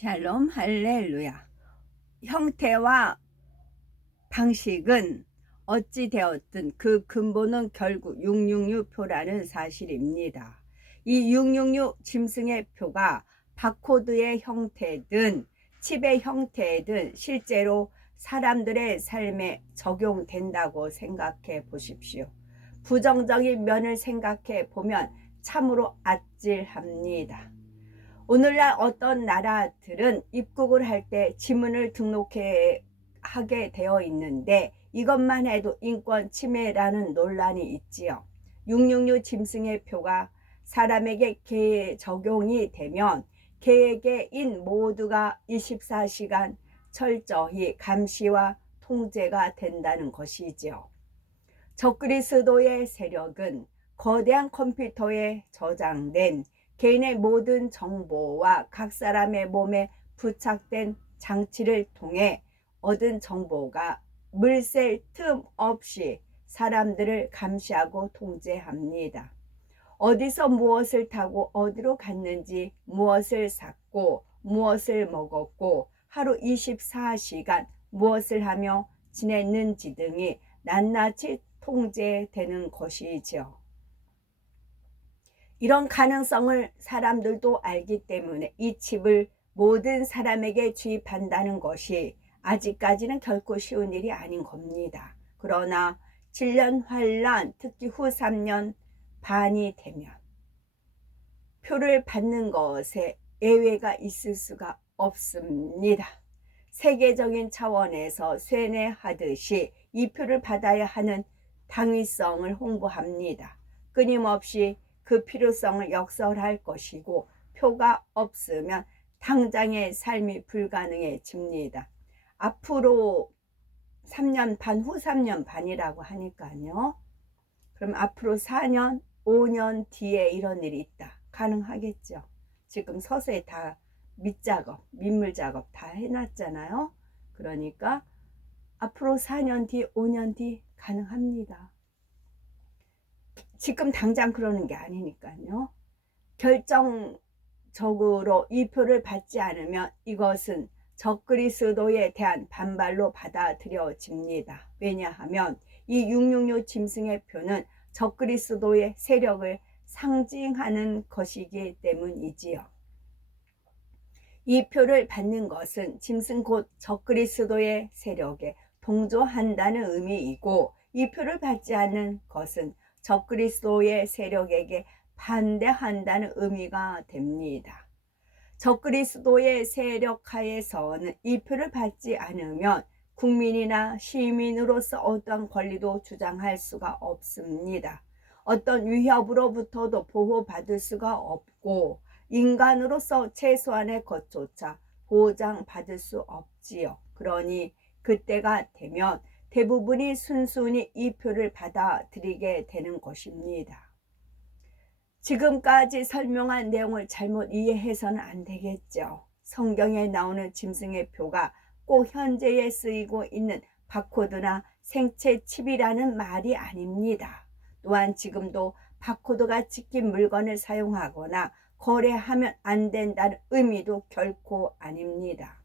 샬롬 할렐루야. 형태와 방식은 어찌 되었든 그 근본은 결국 666표라는 사실입니다. 이 666 짐승의 표가 바코드의 형태든 칩의 형태든 실제로 사람들의 삶에 적용된다고 생각해 보십시오. 부정적인 면을 생각해 보면 참으로 아찔합니다. 오늘날 어떤 나라들은 입국을 할 때 지문을 하게 되어 있는데 이것만 해도 인권 침해라는 논란이 있지요. 666 짐승의 표가 사람에게 적용이 되면 개개인 모두가 24시간 철저히 감시와 통제가 된다는 것이지요. 적그리스도의 세력은 거대한 컴퓨터에 저장된 개인의 모든 정보와 각 사람의 몸에 부착된 장치를 통해 얻은 정보가 물샐 틈 없이 사람들을 감시하고 통제합니다. 어디서 무엇을 타고 어디로 갔는지, 무엇을 샀고 무엇을 먹었고 하루 24시간 무엇을 하며 지냈는지 등이 낱낱이 통제되는 것이지요. 이런 가능성을 사람들도 알기 때문에 이 칩을 모든 사람에게 주입한다는 것이 아직까지는 결코 쉬운 일이 아닌 겁니다. 그러나 7년 환란, 특히 후 3년 반이 되면 표를 받는 것에 예외가 있을 수가 없습니다. 세계적인 차원에서 쇠뇌하듯이 이 표를 받아야 하는 당위성을 홍보합니다. 끊임없이 그 필요성을 역설할 것이고 표가 없으면 당장의 삶이 불가능해집니다. 앞으로 3년 반, 후 3년 반이라고 하니까요. 그럼 앞으로 4년, 5년 뒤에 이런 일이 있다. 가능하겠죠. 지금 서서히 다 밑작업, 민물 작업 다 해놨잖아요. 그러니까 앞으로 4년 뒤, 5년 뒤 가능합니다. 지금 당장 그러는 게 아니니까요. 결정적으로 이 표를 받지 않으면 이것은 적그리스도에 대한 반발로 받아들여집니다. 왜냐하면 이 666 짐승의 표는 적그리스도의 세력을 상징하는 것이기 때문이지요. 이 표를 받는 것은 짐승 곧 적그리스도의 세력에 동조한다는 의미이고, 이 표를 받지 않는 것은 적그리스도의 세력에게 반대한다는 의미가 됩니다. 적그리스도의 세력 하에서는 이 표를 받지 않으면 국민이나 시민으로서 어떤 권리도 주장할 수가 없습니다. 어떤 위협으로부터도 보호받을 수가 없고 인간으로서 최소한의 것조차 보장받을 수 없지요. 그러니 그때가 되면 대부분이 순순히 이 표를 받아들이게 되는 것입니다. 지금까지 설명한 내용을 잘못 이해해서는 안 되겠죠. 성경에 나오는 짐승의 표가 꼭 현재에 쓰이고 있는 바코드나 생체 칩이라는 말이 아닙니다. 또한 지금도 바코드가 찍힌 물건을 사용하거나 거래하면 안 된다는 의미도 결코 아닙니다.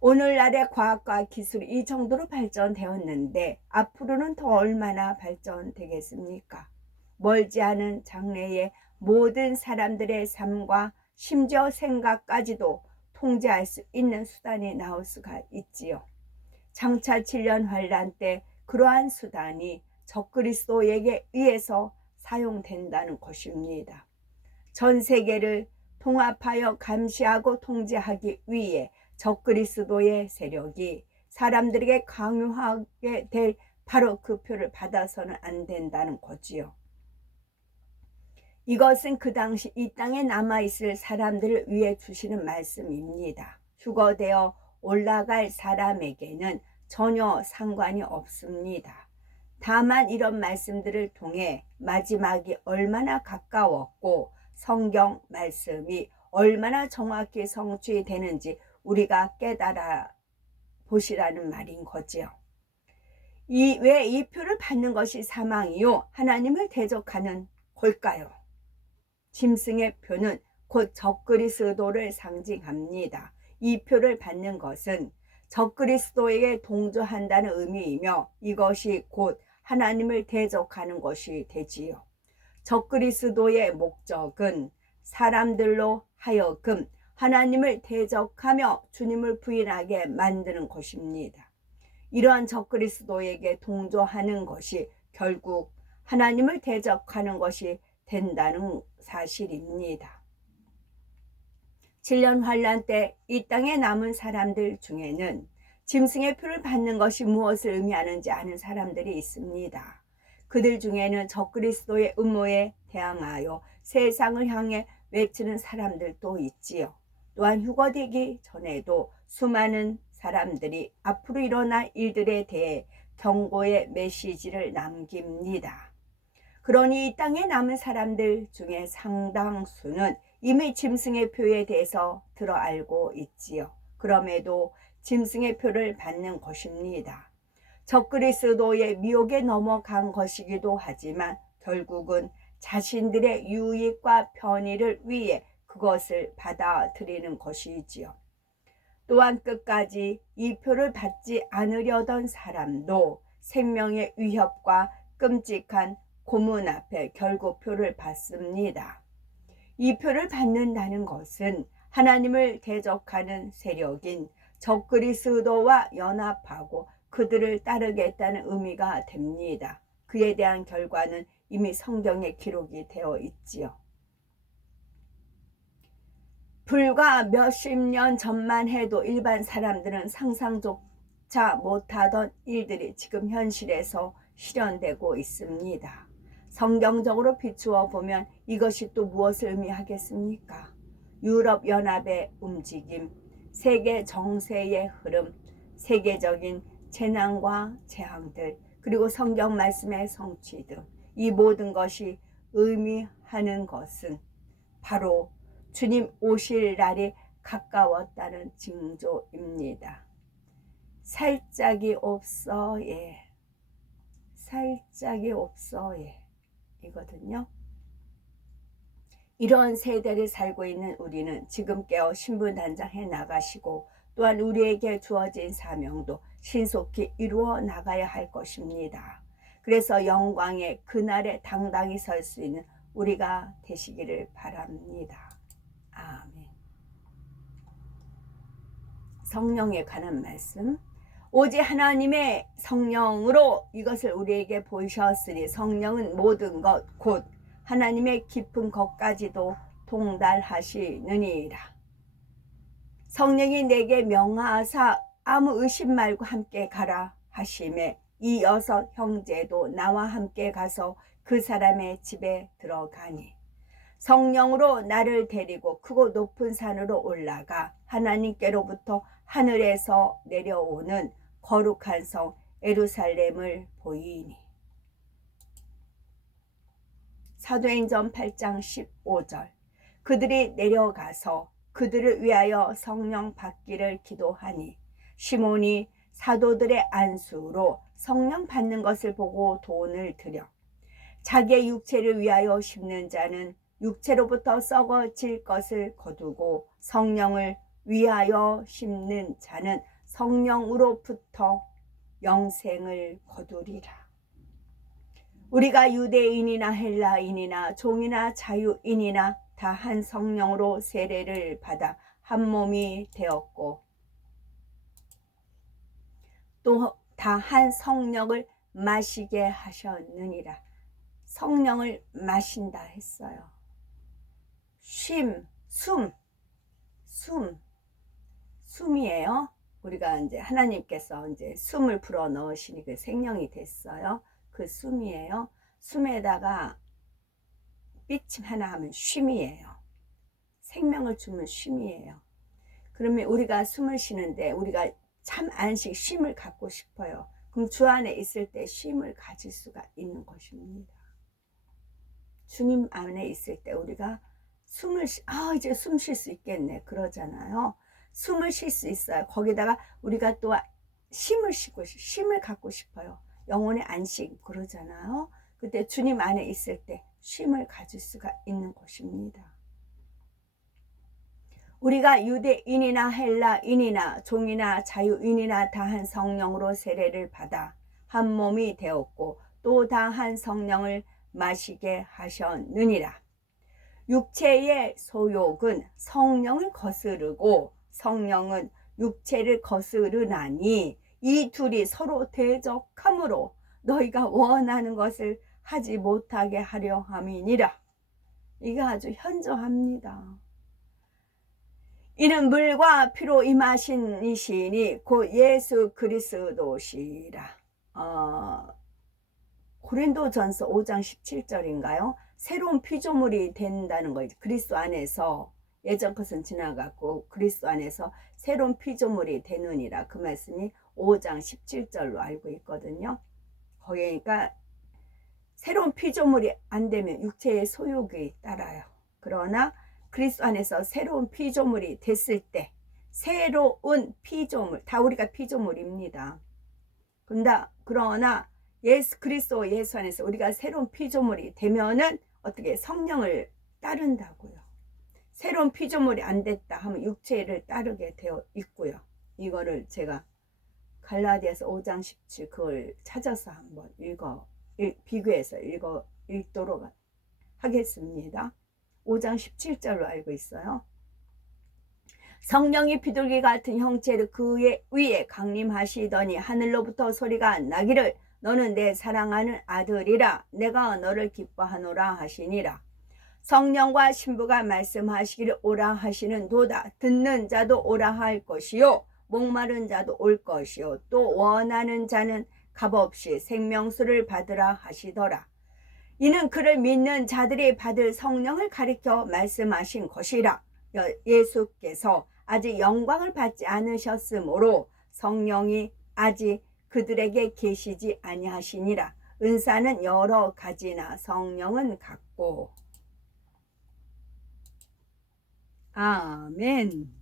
오늘날의 과학과 기술이 이 정도로 발전되었는데 앞으로는 더 얼마나 발전되겠습니까? 멀지 않은 장래에 모든 사람들의 삶과 심지어 생각까지도 통제할 수 있는 수단이 나올 수가 있지요. 장차 7년 환란 때 그러한 수단이 적그리스도에게 의해서 사용된다는 것입니다. 전 세계를 통합하여 감시하고 통제하기 위해 적그리스도의 세력이 사람들에게 강요하게 될 바로 그 표를 받아서는 안 된다는 거지요. 이것은 그 당시 이 땅에 남아있을 사람들을 위해 주시는 말씀입니다. 휴거되어 올라갈 사람에게는 전혀 상관이 없습니다. 다만 이런 말씀들을 통해 마지막이 얼마나 가까웠고 성경 말씀이 얼마나 정확히 성취되는지 우리가 깨달아 보시라는 말인 거지요. 왜 이 표를 받는 것이 사망이요 하나님을 대적하는 걸까요? 짐승의 표는 곧 적그리스도를 상징합니다. 이 표를 받는 것은 적그리스도에게 동조한다는 의미이며 이것이 곧 하나님을 대적하는 것이 되지요. 적그리스도의 목적은 사람들로 하여금 하나님을 대적하며 주님을 부인하게 만드는 것입니다. 이러한 적그리스도에게 동조하는 것이 결국 하나님을 대적하는 것이 된다는 사실입니다. 7년 환란 때 이 땅에 남은 사람들 중에는 짐승의 표를 받는 것이 무엇을 의미하는지 아는 사람들이 있습니다. 그들 중에는 적그리스도의 음모에 대항하여 세상을 향해 외치는 사람들도 있지요. 또한 휴거되기 전에도 수많은 사람들이 앞으로 일어날 일들에 대해 경고의 메시지를 남깁니다. 그러니 이 땅에 남은 사람들 중에 상당수는 이미 짐승의 표에 대해서 들어 알고 있지요. 그럼에도 짐승의 표를 받는 것입니다. 적그리스도의 미혹에 넘어간 것이기도 하지만 결국은 자신들의 유익과 편의를 위해 그것을 받아들이는 것이지요. 또한 끝까지 이 표를 받지 않으려던 사람도 생명의 위협과 끔찍한 고문 앞에 결국 표를 받습니다. 이 표를 받는다는 것은 하나님을 대적하는 세력인 적그리스도와 연합하고 그들을 따르겠다는 의미가 됩니다. 그에 대한 결과는 이미 성경에 기록이 되어 있지요. 불과 몇십 년 전만 해도 일반 사람들은 상상조차 못하던 일들이 지금 현실에서 실현되고 있습니다. 성경적으로 비추어 보면 이것이 또 무엇을 의미하겠습니까? 유럽연합의 움직임, 세계 정세의 흐름, 세계적인 재난과 재앙들, 그리고 성경 말씀의 성취 등 이 모든 것이 의미하는 것은 바로 주님 오실 날이 가까웠다는 징조입니다. 살짝이 없어 예. 살짝이 없어 예. 이거든요. 이런 세대를 살고 있는 우리는 지금 깨어 신분단장해 나가시고 또한 우리에게 주어진 사명도 신속히 이루어 나가야 할 것입니다. 그래서 영광의 그날에 당당히 설 수 있는 우리가 되시기를 바랍니다. 아멘. 성령에 관한 말씀. 오직 하나님의 성령으로 이것을 우리에게 보이셨으니 성령은 모든 것 곧 하나님의 깊은 것까지도 통달하시느니라. 성령이 내게 명하사 아무 의심 말고 함께 가라 하심에 이 6 형제도 나와 함께 가서 그 사람의 집에 들어가니 성령으로 나를 데리고 크고 높은 산으로 올라가 하나님께로부터 하늘에서 내려오는 거룩한 성 예루살렘을 보이니. 사도행전 8장 15절. 그들이 내려가서 그들을 위하여 성령 받기를 기도하니 시몬이 사도들의 안수로 성령 받는 것을 보고 돈을 들여 자기의 육체를 위하여 심는 자는 육체로부터 썩어질 것을 거두고 성령을 위하여 심는 자는 성령으로부터 영생을 거두리라. 우리가 유대인이나 헬라인이나 종이나 자유인이나 다 한 성령으로 세례를 받아 한 몸이 되었고 또 다 한 성령을 마시게 하셨느니라. 성령을 마신다 했어요. 숨이에요. 우리가 이제 하나님께서 이제 숨을 불어 넣으시니 그 생명이 됐어요. 그 숨이에요. 숨에다가 삐침 하나 하면 쉼이에요. 생명을 주면 쉼이에요. 그러면 우리가 숨을 쉬는데 우리가 참 안식 쉼을 갖고 싶어요. 그럼 주 안에 있을 때 쉼을 가질 수가 있는 것입니다. 주님 안에 있을 때 우리가 이제 숨 쉴 수 있겠네 그러잖아요. 숨을 쉴 수 있어요. 거기다가 우리가 또 쉼을 갖고 싶어요. 영혼의 안식 그러잖아요. 그때 주님 안에 있을 때 쉼을 가질 수가 있는 것입니다. 우리가 유대인이나 헬라인이나 종이나 자유인이나 다 한 성령으로 세례를 받아 한 몸이 되었고 또 다 한 성령을 마시게 하셨느니라. 육체의 소욕은 성령을 거스르고 성령은 육체를 거스르나니 이 둘이 서로 대적하므로 너희가 원하는 것을 하지 못하게 하려 함이니라. 이게 아주 현저합니다. 이는 물과 피로 임하신 이시니 곧 예수 그리스도시라. 고린도전서 5장 17절인가요? 새로운 피조물이 된다는 거죠. 그리스도 안에서, 예전 것은 지나갔고 그리스도 안에서 새로운 피조물이 되느니라. 그 말씀이 5장 17절로 알고 있거든요. 거기니까 새로운 피조물이 안 되면 육체의 소욕이 따라요. 그러나 그리스도 안에서 새로운 피조물이 됐을 때, 새로운 피조물, 다 우리가 피조물입니다. 그러나 그리스도 예수 안에서 우리가 새로운 피조물이 되면은 어떻게 성령을 따른다고요. 새로운 피조물이 안 됐다 하면 육체를 따르게 되어 있고요. 이거를 제가 갈라디아서 5장 17 그걸 찾아서 한번 비교해서 읽도록 하겠습니다. 5장 17절로 알고 있어요. 성령이 비둘기 같은 형체를 그의 위에 강림하시더니 하늘로부터 소리가 나기를 너는 내 사랑하는 아들이라 내가 너를 기뻐하노라 하시니라. 성령과 신부가 말씀하시기를 오라 하시는 도다. 듣는 자도 오라 할 것이요 목마른 자도 올 것이요 또 원하는 자는 값없이 생명수를 받으라 하시더라. 이는 그를 믿는 자들이 받을 성령을 가리켜 말씀하신 것이라. 예수께서 아직 영광을 받지 않으셨으므로 성령이 아직 그들에게 계시지 아니하시니라. 은사는 여러 가지나 성령은 같고. 아멘.